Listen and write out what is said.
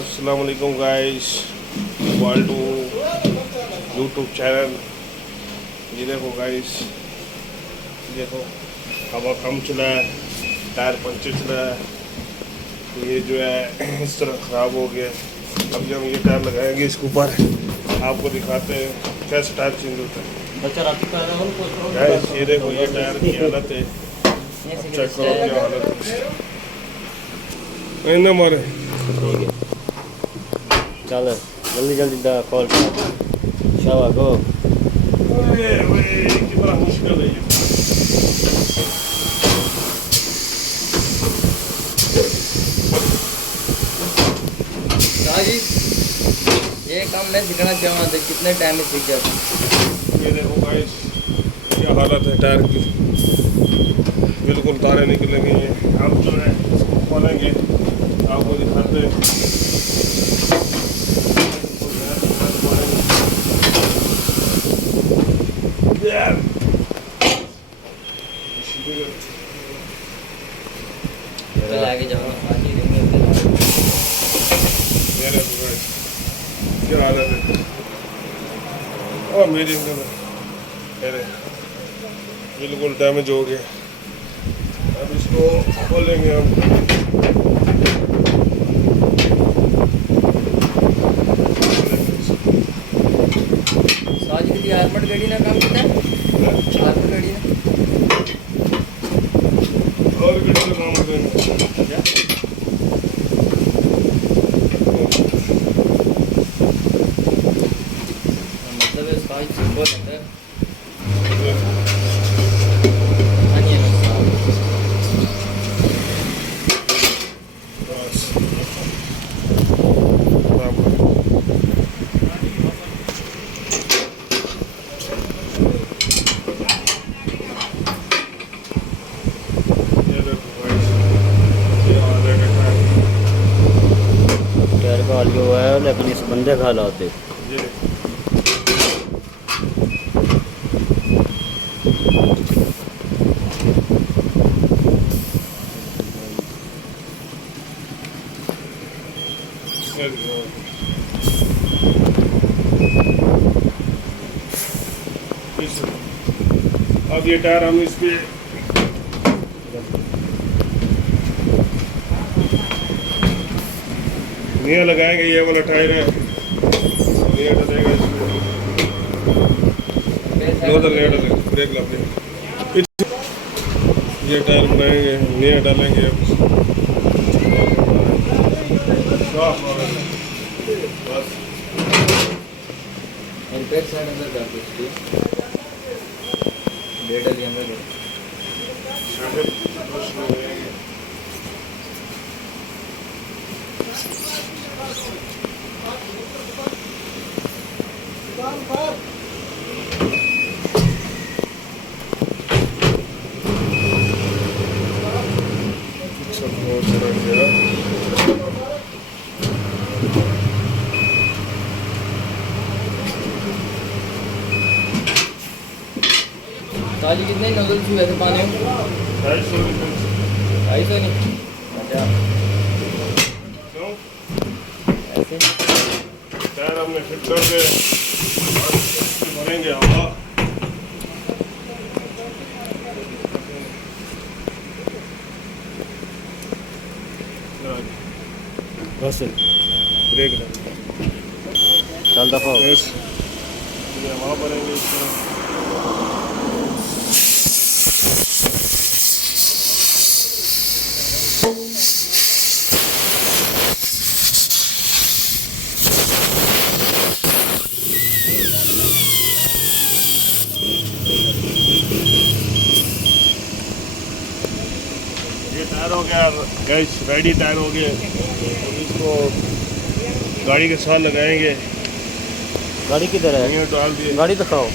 अस्सलाम वालेकुम guys, welcome to YouTube channel. ये देखो गाइस, देखो हवा कम चला है, टायर पंचर चला है, ये जो है इस तरह ख़राब हो गया। अभी हम ये टायर लगाएंगे इसके ऊपर, आपको दिखाते हैं कैसे टायर चेंज होता है। गाइस ये देखो ये टायर की हालत है, चेक करो क्या हालत है। ना मारे चल जल्दी जल्दी दा कॉल शावा गो। कितना मुश्किल है ये। जी ये काम मैं सीखना चाहूँगा, कितने टाइम में सीख जाता। ये देखो गाइस क्या हालत है टायर की, बिल्कुल तारे निकलेंगे। ये हम जो है इसको खोलेंगे, आपको दिखाते हैं। आगे जाऊँगा क्या हालत है और मेरी मेरे बिल्कुल डैमेज हो गया। अब इसको खोलेंगे हम। आर्मड गाड़ी ना काम करता है, आर्मड गाड़ी ना और गाड़ी का काम करेंगे। मतलब इसका सिंबल होता है। टायर का हाल हुआ है, लेकिन इस बंदे का हालात है। अब ये टायर हम इस पे नया लगाएंगे। ये वाला टायर है, नया डलेगा इसमें, नया डलेगा, ब्रेक लगेगा। ये टायर बनाएंगे, नया डालेंगे। बस बैक साइड अंदर जाती है, डेटा लिया मैं ताली कितने नजर थी वैसे पाने में? 250 नहीं। अच्छा क्यों ऐसे टायर हमने फिट कर दे, भरेंगे हवा। बस ब्रेक चल दफा हवा भरेंगे इस तरह। ये टायर हो गया गैस, रेडी टायर हो गए। और इसको गाड़ी के साथ लगाएंगे। गाड़ी किधर है? डाल दिए, गाड़ी दिखाओ।